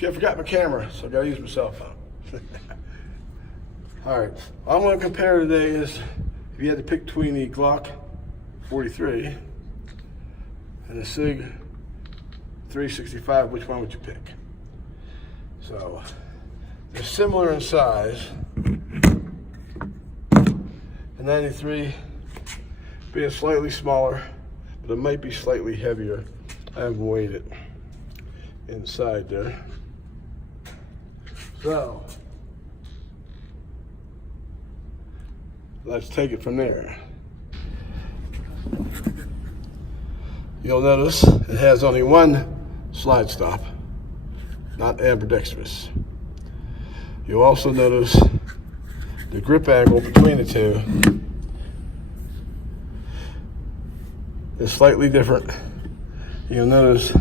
Okay, I forgot my camera, so I gotta use my cell phone. All right, all I'm gonna compare today is if you had to pick between the Glock 43 and the SIG 365, which one would you pick? So they're similar in size. The 93 being slightly smaller, but it might be slightly heavier. I haven't weighed it inside there. So let's take it from there. You'll notice it has only one slide stop, not ambidextrous. You'll also notice the grip angle between the two is slightly different. You'll notice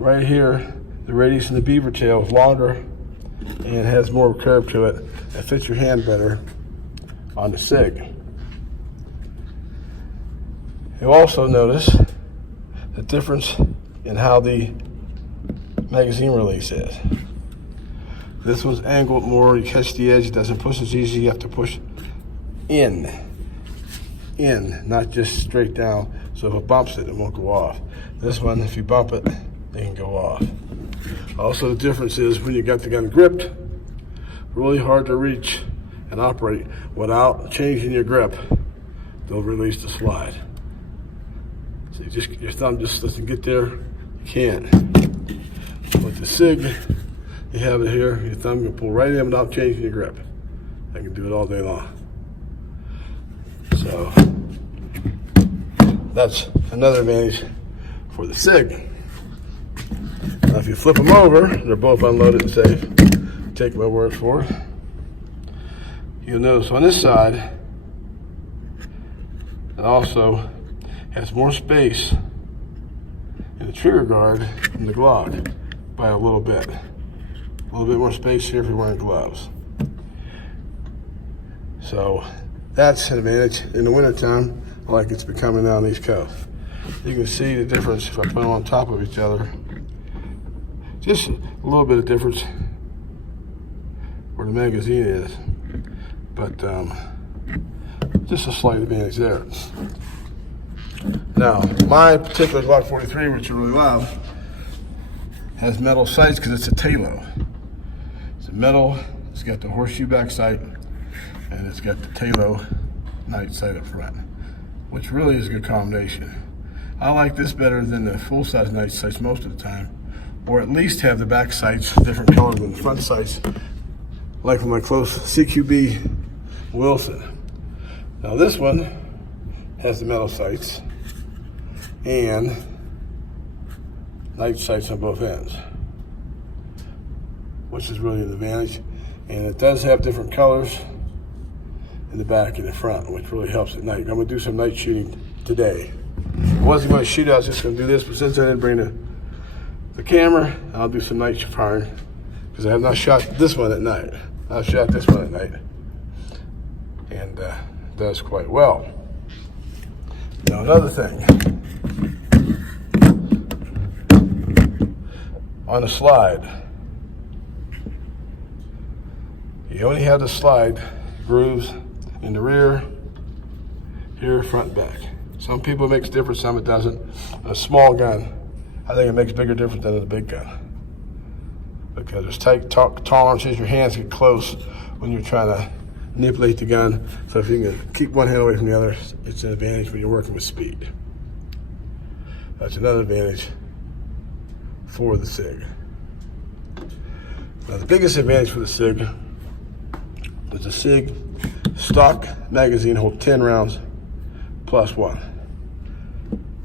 right here, the radius in the beaver tail is longer and has more curve to it. It fits your hand better on the SIG. You'll also notice the difference in how the magazine release is. This one's angled more, you catch the edge, it doesn't push as easy, you have to push in, not just straight down, so if it bumps it, it won't go off. This one, if you bump it, it can go off. Also, the difference is when you got the gun gripped, really hard to reach and operate without changing your grip. They'll release the slide. So your thumb just doesn't get there, you can't. With the SIG, you have it here, your thumb can pull right in without changing your grip. I can do it all day long. So that's another advantage for the SIG. Now if you flip them over, they're both unloaded and safe. Take my word for it. You'll notice on this side, it also has more space in the trigger guard than the Glock by a little bit. A little bit more space here if you're wearing gloves. So that's an advantage. In the wintertime, like it's becoming now on the East Coast. You can see the difference if I put them on top of each other. Just a little bit of difference where the magazine is, but just a slight advantage there. Now, my particular Glock 43, which I really love, has metal sights because it's a Talo. It's a metal, it's got the horseshoe back sight, and it's got the Talo night sight up front, which really is a good combination. I like this better than the full-size night sights most of the time, or at least have the back sights different color than the front sights, like with my close CQB Wilson. Now this one has the metal sights and night sights on both ends, which is really an advantage. And it does have different colors in the back and the front, which really helps at night. I'm gonna do some night shooting today. I wasn't gonna shoot, I was just gonna do this, but since I didn't bring the camera, I'll do some night firing, because I have not shot this one at night. I've shot this one at night, and does quite well. Now another thing, on the slide, you only have the slide grooves in the rear, here, front, and back. Some people it makes a difference, some it doesn't. A small gun, I think it makes a bigger difference than a big gun, because there's tight tolerances. Your hands get close when you're trying to manipulate the gun. So if you can keep one hand away from the other, it's an advantage when you're working with speed. That's another advantage for the SIG. Now the biggest advantage for the SIG is the SIG stock magazine holds 10 rounds plus one.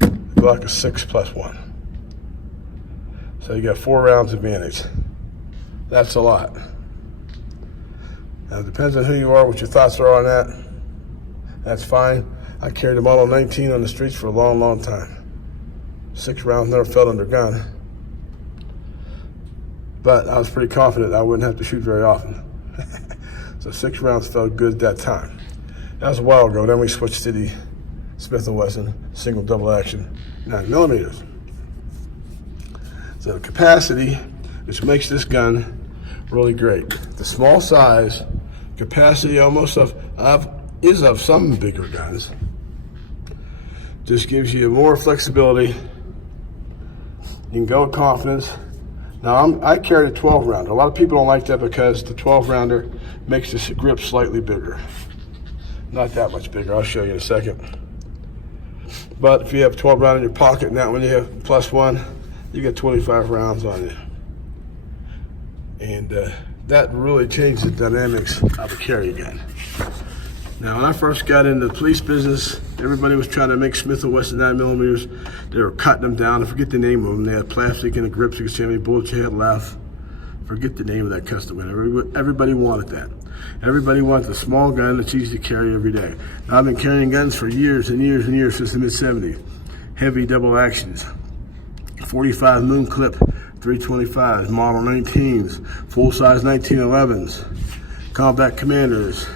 The Glock is 6 plus 1. So you got 4 rounds advantage. That's a lot. Now it depends on who you are, what your thoughts are on that. That's fine. I carried a Model 19 on the streets for a long, long time. 6 rounds never felt under gun. But I was pretty confident I wouldn't have to shoot very often. So 6 rounds felt good at that time. That was a while ago. Then we switched to the Smith & Wesson single double action 9mm. So the capacity, which makes this gun really great. The small size, capacity almost of some bigger guns, just gives you more flexibility. You can go with confidence. Now I carry a 12 rounder. A lot of people don't like that because the 12 rounder makes this grip slightly bigger. Not that much bigger, I'll show you in a second. But if you have 12 round in your pocket and that one you have +1, you get 25 rounds on you. And that really changed the dynamics of a carry gun. Now, when I first got into the police business, everybody was trying to make Smith & Wesson 9mm. They were cutting them down. I forget the name of them. They had plastic in the grips. You could see how many bullets you had left. Forget the name of that custom gun. Everybody wanted that. Everybody wants a small gun that's easy to carry every day. Now, I've been carrying guns for years and years and years, since the mid-70s. Heavy double actions, 45 Moon Clip 325s, Model 19s, full-size 1911s, Combat Commanders,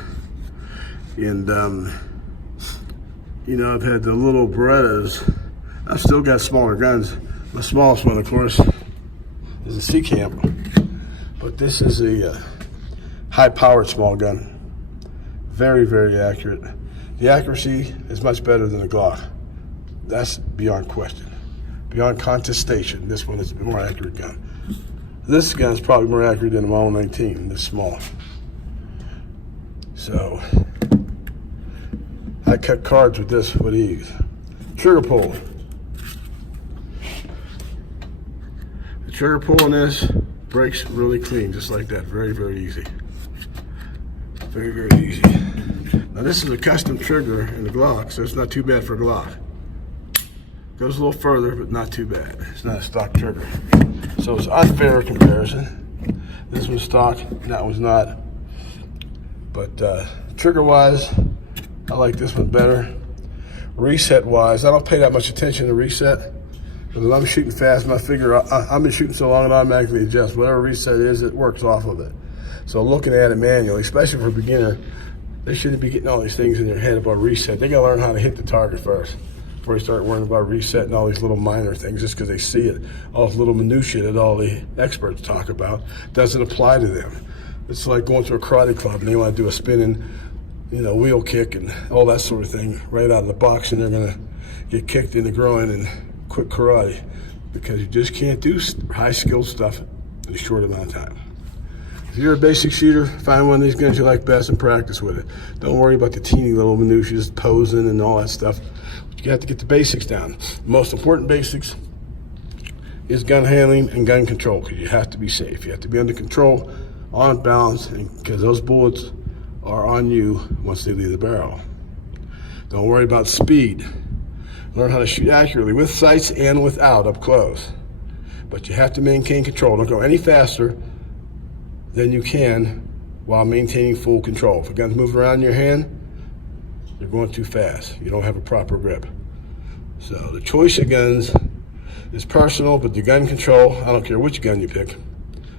and you know, I've had the little Berettas. I've still got smaller guns. My smallest one, of course, is a Seacamp, but this is a high-powered small gun. Very, very accurate. The accuracy is much better than a Glock. That's beyond question. Beyond contestation, this one is a more accurate gun. This gun is probably more accurate than a Model 19, this small. So, I cut cards with this with ease. Trigger pull. The trigger pull on this breaks really clean, just like that. Very, very easy. Very, very easy. Now this is a custom trigger in the Glock, so it's not too bad for a Glock. Goes a little further, but not too bad. It's not a stock trigger. So it's unfair comparison. This one's stock, and that one's not. But trigger-wise, I like this one better. Reset-wise, I don't pay that much attention to reset. Because when I'm shooting fast, my figure, I've been shooting so long it automatically adjusts. Whatever reset is, it works off of it. So looking at it manually, especially for a beginner, they shouldn't be getting all these things in their head about reset. They gotta learn how to hit the target first before they start worrying about reset and all these little minor things just because they see it. All this little minutia that all the experts talk about doesn't apply to them. It's like going to a karate club and they want to do a spinning, wheel kick and all that sort of thing right out of the box, and they're gonna get kicked in the groin and quit karate because you just can't do high-skilled stuff in a short amount of time. If you're a basic shooter, find one of these guns you like best and practice with it. Don't worry about the teeny little minutiae, posing and all that stuff. You have to get the basics down. The most important basics is gun handling and gun control, because you have to be safe. You have to be under control, on balance, because those bullets are on you once they leave the barrel. Don't worry about speed. Learn how to shoot accurately with sights and without up close. But you have to maintain control. Don't go any faster than you can while maintaining full control. If a gun's moving around in your hand, you're going too fast. You don't have a proper grip. So the choice of guns is personal, but the gun control, I don't care which gun you pick,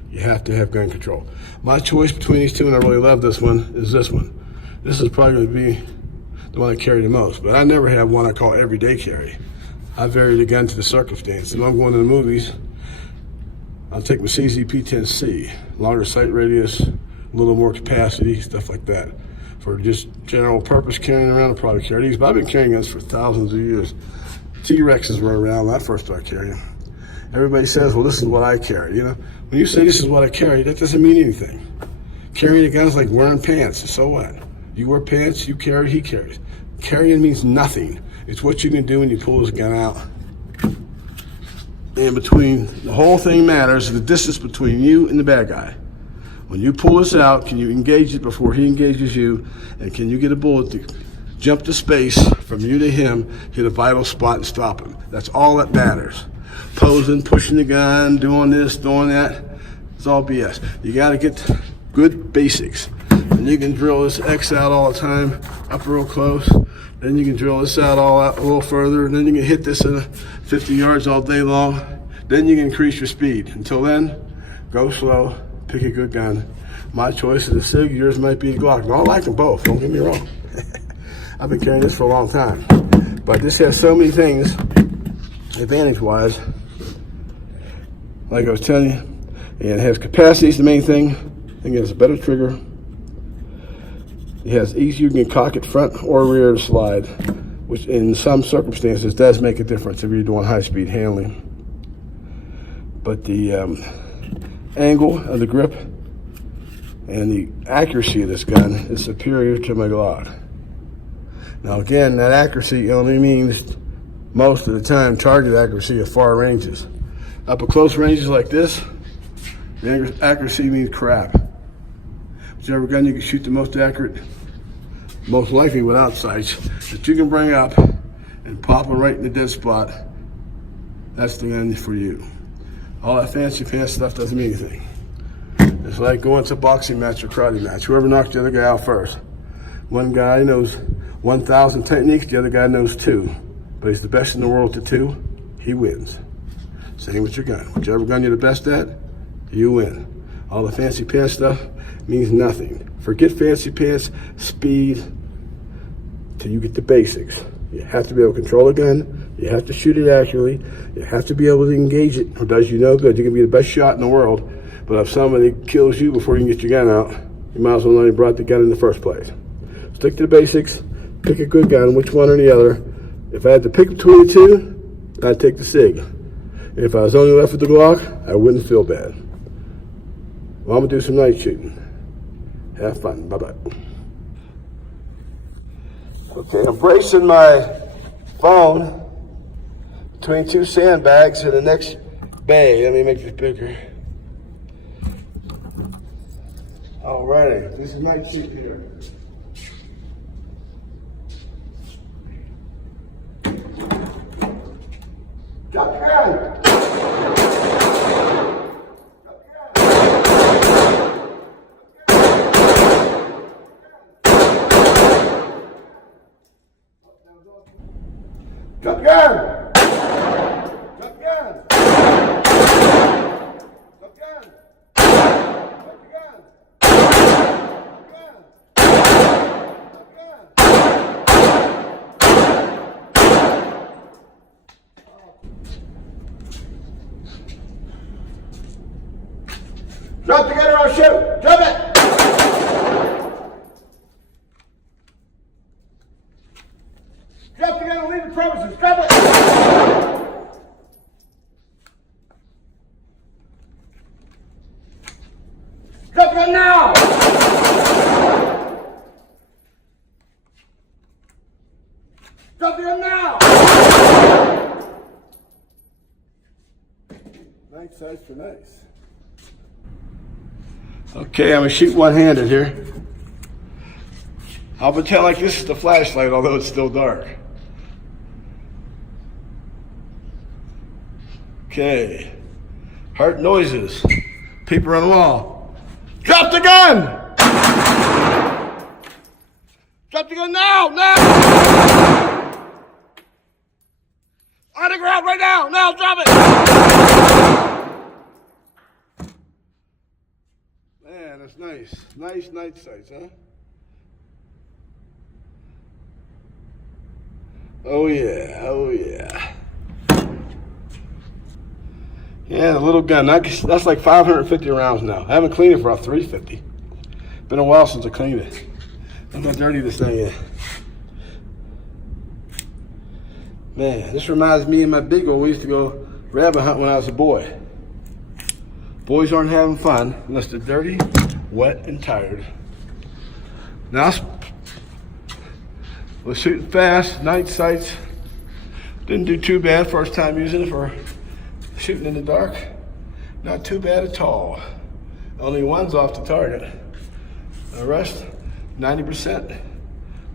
you have to have gun control. My choice between these two, and I really love this one, is this one. This is probably going to be the one I carry the most, but I never have one I call everyday carry. I vary the gun to the circumstance. If I'm going to the movies, I'll take my CZ-P10C, longer sight radius, a little more capacity, stuff like that. For just general purpose carrying around, I'll probably carry these, but I've been carrying guns for thousands of years. T-Rexes were around when I first started carrying. Everybody says, well, this is what I carry. When you say this is what I carry, that doesn't mean anything. Carrying a gun is like wearing pants, so what? You wear pants, you carry, he carries. Carrying means nothing. It's what you can do when you pull this gun out. And the whole thing matters, the distance between you and the bad guy. When you pull this out, can you engage it before he engages you? And can you get a bullet to jump the space from you to him, hit a vital spot and stop him? That's all that matters. Posing, pushing the gun, doing this, doing that, it's all BS. You gotta get good basics. And you can drill this X out all the time, up real close. Then you can drill this out all out a little further. And then you can hit this at 50 yards all day long. Then you can increase your speed. Until then, go slow, pick a good gun. My choice is a SIG, yours might be a Glock. I like them both, don't get me wrong. I've been carrying this for a long time. But this has so many things, advantage-wise. like I was telling you. And it has capacity is the main thing. I think it has a better trigger. It has easier, you can cock it front or rear to slide, which in some circumstances does make a difference if you're doing high-speed handling. But the angle of the grip and the accuracy of this gun is superior to my Glock. Now again, that accuracy only means most of the time target accuracy at far ranges. Up at close ranges like this, the accuracy means crap. Whichever gun you can shoot the most accurate, most likely without sights, that you can bring up and pop it right in the dead spot, that's the gun for you. All that fancy pants stuff doesn't mean anything. It's like going to a boxing match or karate match. Whoever knocks the other guy out first. One guy knows 1,000 techniques, the other guy knows 2. But he's the best in the world at 2, he wins. Same with your gun. Whichever gun you're the best at, you win. All the fancy pants stuff means nothing. Forget fancy pants, speed, till you get the basics. You have to be able to control a gun, you have to shoot it accurately, you have to be able to engage it, or does you no good. You can be the best shot in the world, but if somebody kills you before you can get your gun out, you might as well not have brought the gun in the first place. Stick to the basics, pick a good gun, which one or the other. If I had to pick between the two, I'd take the SIG. And if I was only left with the Glock, I wouldn't feel bad. Well, I'm gonna do some night shooting. Have fun, bye-bye. Okay, I'm bracing my phone between 2 sandbags in the next bay. Let me make this bigger. Alrighty, this is night shooting here. Drop your gun! Drop your gun! Drop your gun! Drop your gun! Drop your gun! Drop the gun or I'll shoot! Drop it! Drop the gun and leave the premises! Drop it! Drop the gun now! Drop the gun now! Nice sights for nice. Okay, I'm gonna shoot one-handed here. I'll pretend like this is the flashlight, although it's still dark. Okay, heard noises. People on the wall. Drop the gun! Drop the gun now! Now! On the ground right now! Now, drop it! Man, that's nice. Nice night sights, huh? Oh yeah, oh yeah. Yeah, the little gun, that's like 550 rounds now. I haven't cleaned it for about 350. Been a while since I cleaned it. Look how dirty this thing is. Man, this reminds me of my big old, we used to go rabbit hunt when I was a boy. Boys aren't having fun unless they're dirty, wet, and tired. Now, we're shooting fast, night sights. Didn't do too bad first time using it for shooting in the dark. Not too bad at all. Only one's off the target. The rest, 90%.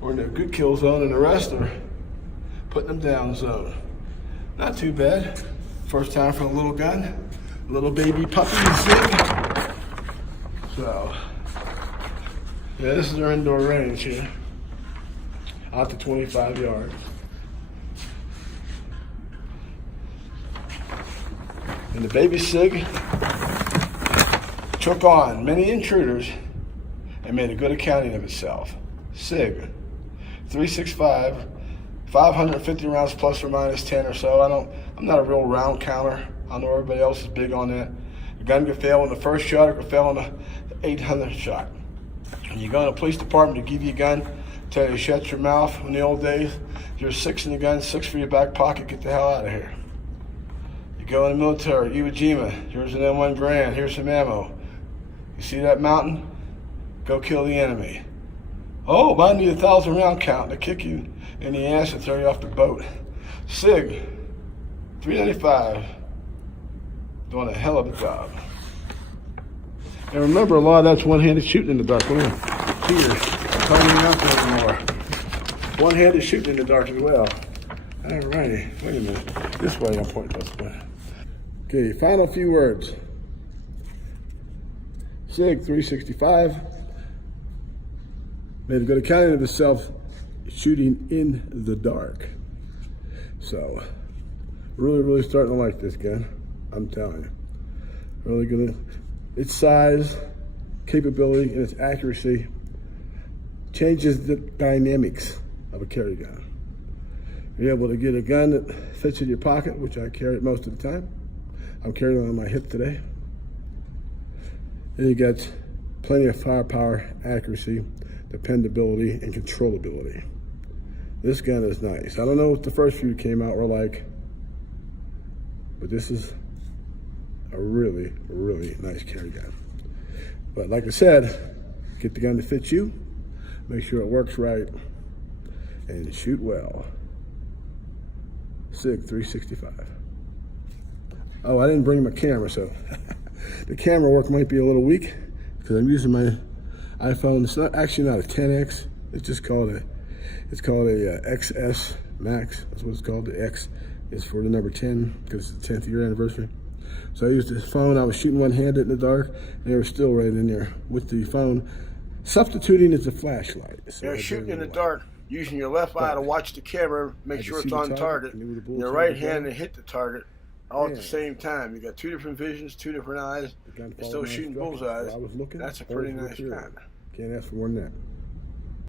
We're in the good kill zone, and the rest are putting them down zone. Not too bad. First time for a little gun. Little baby puppy SIG. So, yeah, this is our indoor range here. Out to 25 yards. And the baby SIG took on many intruders and made a good accounting of itself. SIG, 365, 550 rounds plus or minus 10 or so. I'm not a real round counter. I don't know everybody else is big on that. The gun could fail on the first shot or could fail on the 800th shot. When you go to the police department to give you a gun, tell you to shut your mouth. In the old days, there's 6 in the gun, 6 for your back pocket, get the hell out of here. You go in the military, Iwo Jima, here's an M1 Garand, here's some ammo. You see that mountain? Go kill the enemy. Oh, but I need a 1,000 round count to kick you in the ass and throw you off the boat. SIG, 395, doing a hell of a job. And remember, a lot of that's one-handed shooting in the dark. Come on, Peter, I'm out there anymore. One-handed shooting in the dark as well. All righty, wait a minute. This way I'm pointing this way. Okay, final few words. SIG 365 made a good accounting of itself shooting in the dark. So, really starting to like this gun. I'm telling you. Really good. Its size, capability, and its accuracy changes the dynamics of a carry gun. You're able to get a gun that fits in your pocket, which I carry it most of the time. I'm carrying it on my hip today. And you got plenty of firepower, accuracy, dependability, and controllability. This gun is nice. I don't know what the first few came out were like, but this is a really nice carry gun. But like I said, get the gun to fit you, make sure it works right, and shoot well. SIG 365. Oh, I didn't bring my camera, so the camera work might be a little weak because I'm using my iPhone. It's not actually not a 10X. It's just called a XS Max. That's what it's called. The X is for the number 10 because it's the 10th year anniversary. So I used this phone. I was shooting one-handed in the dark, and they were still right in there with the phone, substituting as a flashlight. So you're shooting in the dark, using your left eye to watch the camera, make sure it's on target, and your right hand to hit the target all at the same time. You got 2 different visions, 2 different eyes, and still shooting bullseyes. That's a pretty nice gun. Can't ask for more than that.